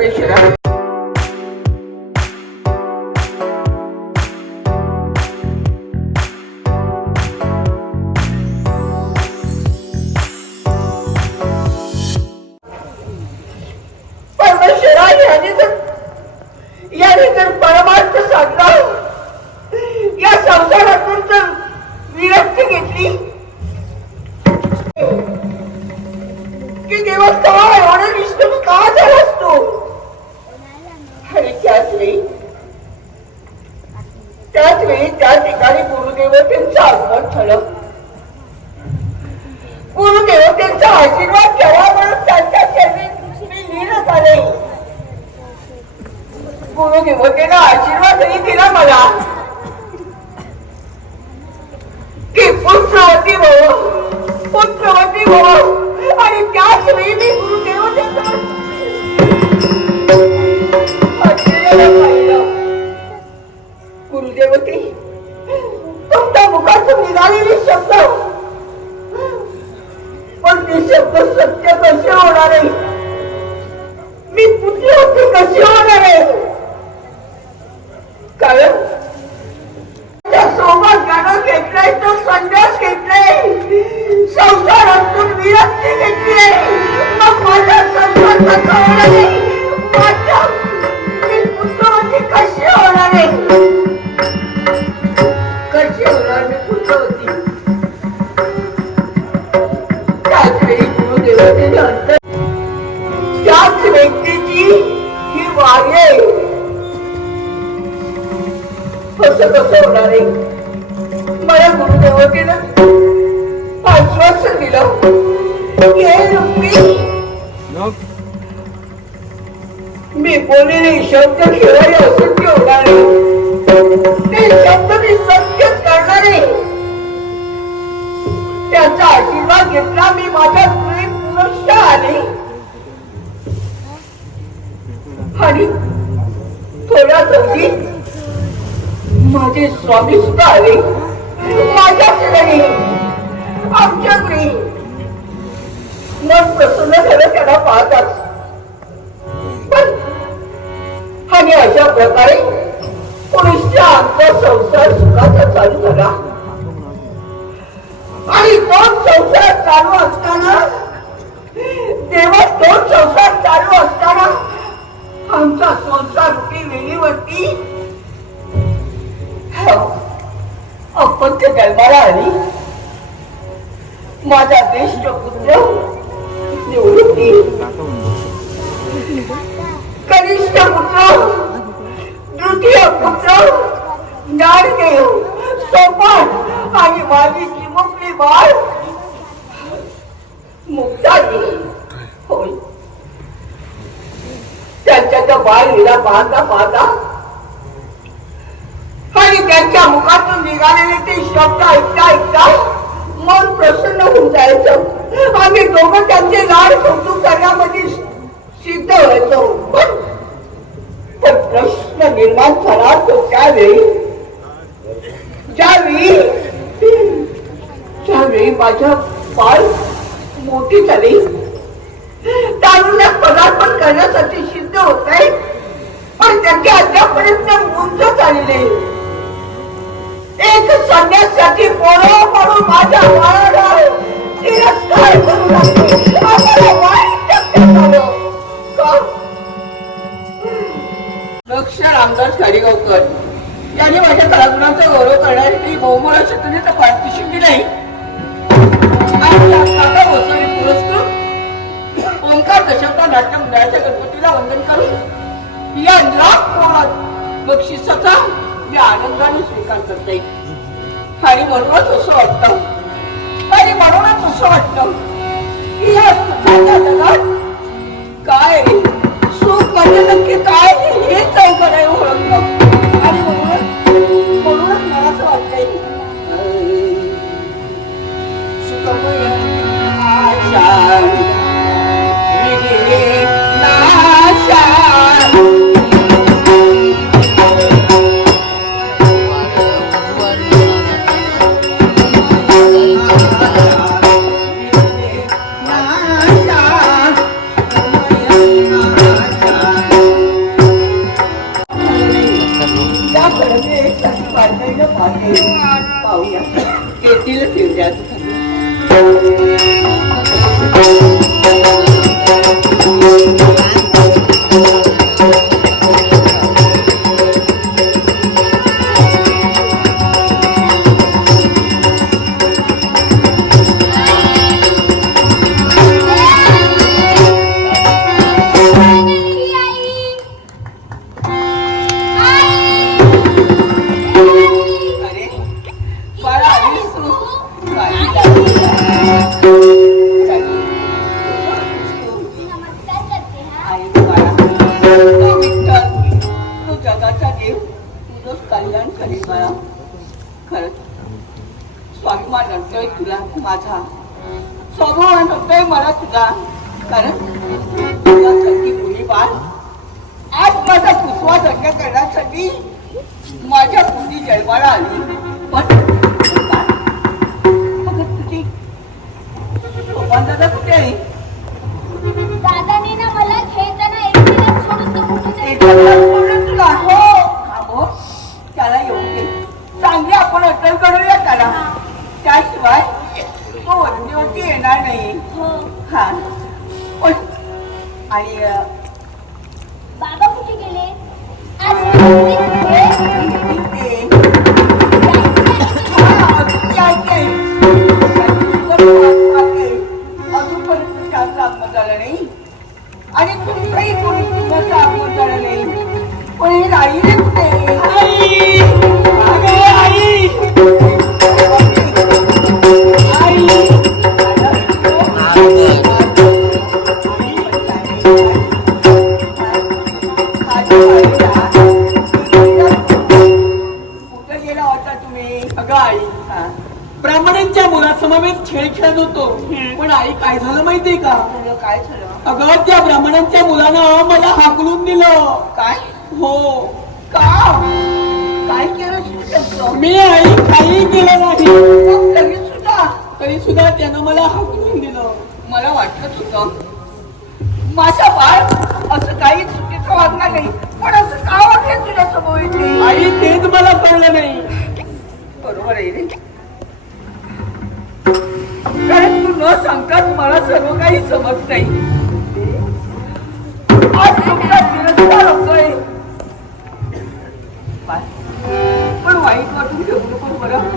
परमेश्वरा पुत्रवती भव आणि त्याच वेळी गुरुदेवतेनं आश्वासन दिलं हे मी बोललेले शब्द खेळायला असत्य होणार ते शब्द मी सत्यच करणार त्याचा आशीर्वाद घेतला मी माझ्या पुढे पुरुष आले आणि थोड्या चौकी माझे स्वामी सुद्धा आले माझ्या घरी आमच्या घरी मन प्रसन्न झालं त्याला पाहताच पण आणि अशा प्रकारे पुरुषच्या आमचा संसार सुखाचा चालू झाला. आणि तोच संसार चालू असताना तेव्हा तोच संसार चालू असताना आमचा संसार रुपी वेळीवरती अपत्य जन्माला आली माझा ज्येष्ठ पुत्र निवृत्ती कनिष्ठ पुत्र तृतीय पुत्र ज्ञानदेव सोपान आणि माझी चिमुकली बाळ मुक्ताजी होय. त्यांच्या त्या बाळ लिला पाहता पाहता त्यांच्या मुखातून निघालेले ते शब्द ऐकता ऐकता मन प्रसन्न होऊन जायचं. आम्ही दोघं त्यांचे लाड कौतुक करण्यामध्ये सिद्ध व्हायचो. पण प्रश्न निर्माण झाला तो त्यावेळी ज्यावेळी ज्यावेळी माझ्या बाळ मोठी झाली त्यावेळी पदार्पण करण्यासाठी सिद्ध होत आहे पण त्याच्या अद्यापर्यंत रामदास यांनी माझ्या कलागुणांचा गौरव शतनेचा आणि गोसावी पुरस्कृत. ओंकार दशवता नाट्य मंडळाच्या गणपतीला वंदन करून या लाख कोणात बक्षिसाचा मी आनंदाने स्वीकार करते आणि म्हणूनच असं वाटतं म्हणूनच असं वाटत. की या सुखाच्या जगात काय सुख म्हणजे नक्की काय तू स्वाभिमान वाटतोय तुला स्वाभिमान वाटतोय मला तुझा आज माझा पुष्वा करण्यासाठी माझ्या मुली जयमाला आली पण तुझी दादाने ना मला आणि तुमचंही कोणी कुणाचं आगमन नाही. पण हे राहिले कुठे मुलासमवेत खेळ खेळत होतो. पण आई काय झालं माहितीये का? काय झालं? अगं त्या ब्राह्मणांच्या मुलानं मला हाकलून दिलं. काय? हो. का? काय केलं मी आई काही केलं नाही. तरी सुद्धा? तरी सुद्धा त्यानं मला हाकलून दिलं. मला वाटत होतं माझा बाळ असं काही चुकीचं वागणार नाही. पण असं का वागेल तुझ्या समोर आई तेच मला कळलं नाही. बरोबर आहे रे. कारण तू न सांगताच मला सर्व काही समज नाही. आज तुमचा तिरस्कार होतोय पण वाईट वाटून घेऊ नको बरं.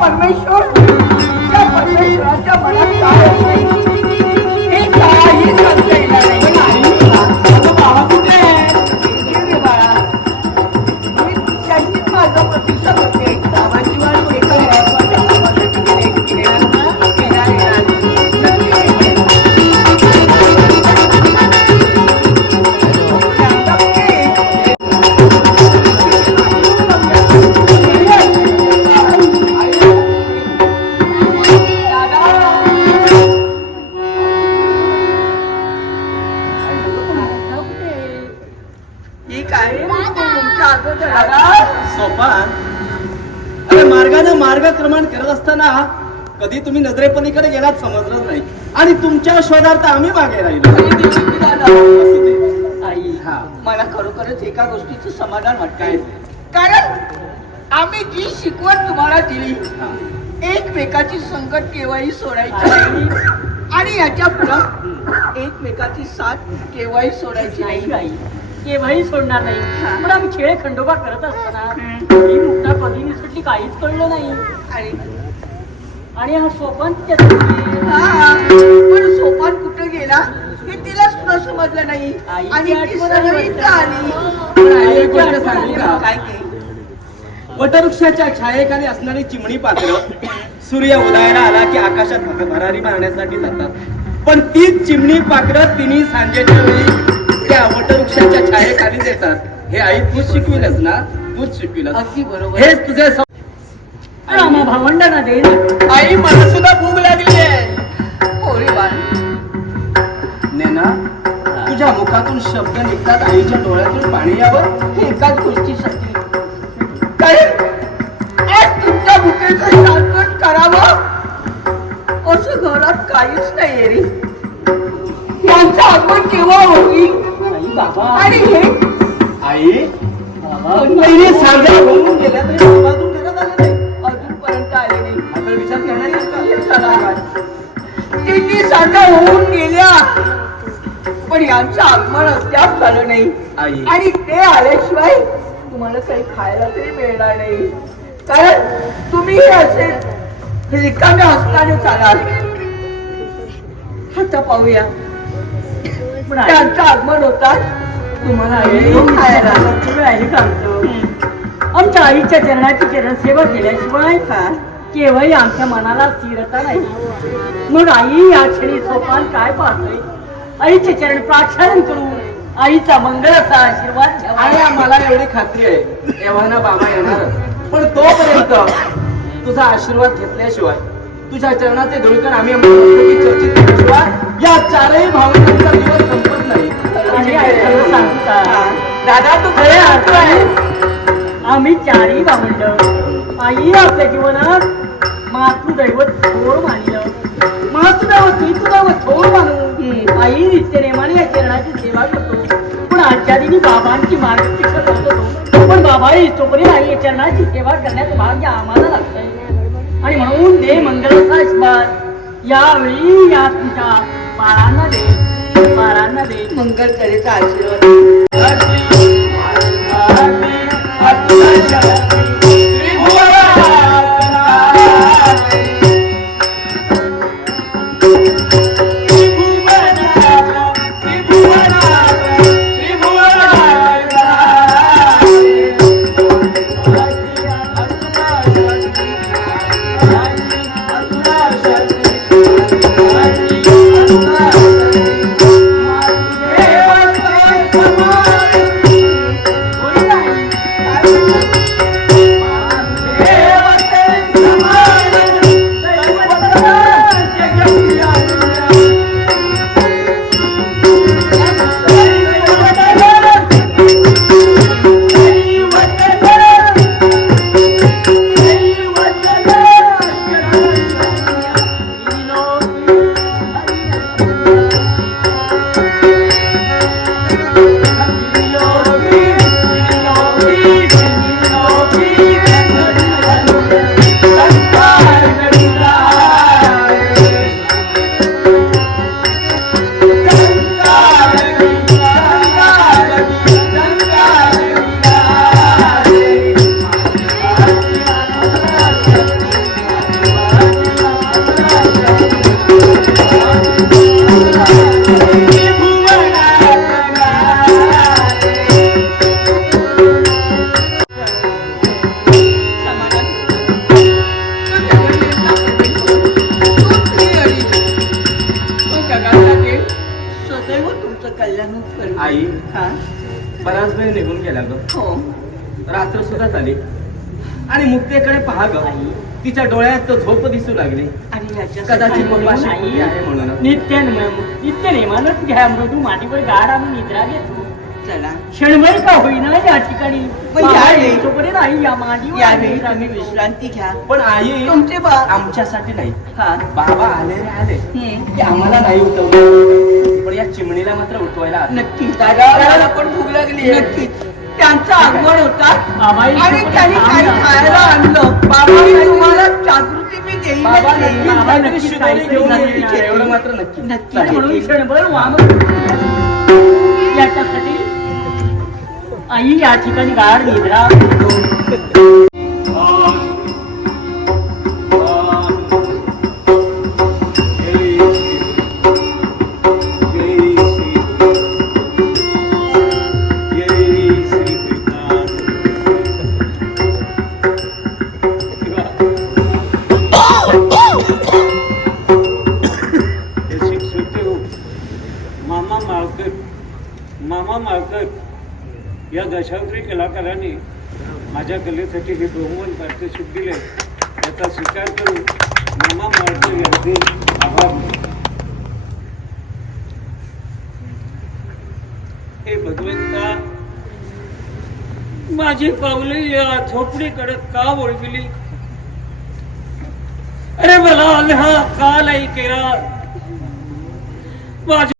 परमेश्वर त्या परमेश्वराच्या मनात काय असेल? तुम्ही नजरेपलीकडे गेलात समजलंच नाही. आणि तुमच्या शोधार्थ आम्ही मागे राहिलो. आई हा. मला खरोखरच एका गोष्टीचं समाधान वाटतंय. कारण आम्ही जी शिकवण तुम्हाला दिली. एकमेकाची संकट केव्हाही सोडायची नाही. आणि याच्या पुढं एकमेकाची साथ केव्हाही सोडायची नाही नाही. केव्हाही सोडणार. नाही. पण आम्ही खेळ खंडोबा करत असताना ही मुक्ता कधी निसटली काहीच कळलं नाही. आणि आणि हा सोपन पण सोपान कुठं गेला? हे तिला सुद्धा समजलं नाही. आणि ती आठवण सरळ आली. इथं आली. पण आई एक गोष्ट सांगू का? काय ते वटवृक्षाच्या छायेखाली असणारी चिमणी पात्र सूर्य उदयाला आला की आकाशात भर- भरारी मारण्यासाठी जातात. पण तीच चिमणी पाखरं तिन्ही सांजेच्या वेळी त्या वटवृक्षाच्या छायेखाली येतात हे आई तूच शिकविलस ना? तूच शिकविलस. बरोबर. हेच तुझे आम्हा भावंडांना दे ना. आई मला सुद्धा भूक लागली आहे. होरी नेना तुझ्या मुखातून शब्द निघतात आईच्या डोळ्यातून पाणी यावं. हे एकाच गोष्टीसाठी कारण आज तुमच्या भुकेचं शासन करावं? असं घरात काहीच नाहीये रे. यांचं आगमन केव्हा होईल? आई बाबा. आणि हे? आई. बाबा साध्या होऊन गेल्या तरी बाबातून घरात आले नाही. किती साध्या होऊन गेल्या. पण यांचं आगमन अद्याप झालं नाही. आणि ते आल्याशिवाय तुम्हाला काही खायला तरी मिळणार नाही. कारण तुम्ही असे रिकाम्या हस्ताने चालाल आता पाहूया. पण त्यांचं आगमन होतात तुम्हाला खायला. तुम्ही आई सांगतो. आमच्या आईच्या चरणाची चरण सेवा केल्याशिवाय हा. केव्हाही आमच्या मनाला स्थिरता नाही. मग आई या क्षणी सोपान काय पाहतोय? आईचे चरण प्राक्षालन करून आईचा मंगळाचा आशीर्वाद. आणि आम्हाला एवढी खात्री आहे एव्हाना बाबा येणारच पण तोपर्यंत तुझा आशीर्वाद घेतल्याशिवाय तुझ्या चरणाचे धुळकर आम्ही चर्चित केल्याशिवाय या चारही भावनांचा दिवस संपत नाही. दादा तू खरे आहे आम्ही चारही भावंड. आई आपल्या जीवनात मातृदैवत थोर मानलं. मातृदैवत पितृदैवत थोर मानून आई नित्य नेमाने या चरणाची सेवा करतो. पण आजच्या दिनी बाबांची मार्गदर्शन करत पण बाबा तोपर्यंत आई या चरणाची सेवा करण्याचं भाग्य आम्हाला लागतंय. आणि म्हणून दे मंगलाचा आशीर्वाद यावेळी या तुमच्या बाळांना दे. बाळांना दे. मंगल करेचा आशीर्वाद. Música मुक्तेकडे पहा ग तिच्या डोळ्यात तर झोप दिसू लागली. कदाचित आहे म्हणून. नित्य नित्य नेमानच घ्या मृदू मातीवर गाड आम्ही निद्रा घेतो चला. क्षणभर का होईना या ठिकाणी? पण यावेळी- या मांडीवर यावेळी आम्ही विश्रांती घ्या. पण आई तुमचे बा आमच्यासाठी नाही. हा. बाबा आले रे आले. की आम्हाला नाही उठवलं. पण या चिमणीला मात्र उठवायला. नक्की. दादा पण भूक लागली. नक्कीच. त्यांचं आगमन होतात आणि त्यांनी काही खायला आणलं. बाबा तुम्हाला जागृती मी एवढं मात्र नक्की नक्की. म्हणून क्षणभर वाम याच्यासाठी आई या ठिकाणी गाड निद्रा माळकर मामा माळकर या दशावत्री कलाकाराने माझ्या कलेसाठी हे बहुमान पारितोषिक दिले. याचा स्वीकार करून मामा माळकर यांचे आभार हे भगवंता माझी पावले या झोपडीकडे का वळविली अरे मला आल्हा का नाही केला. माझी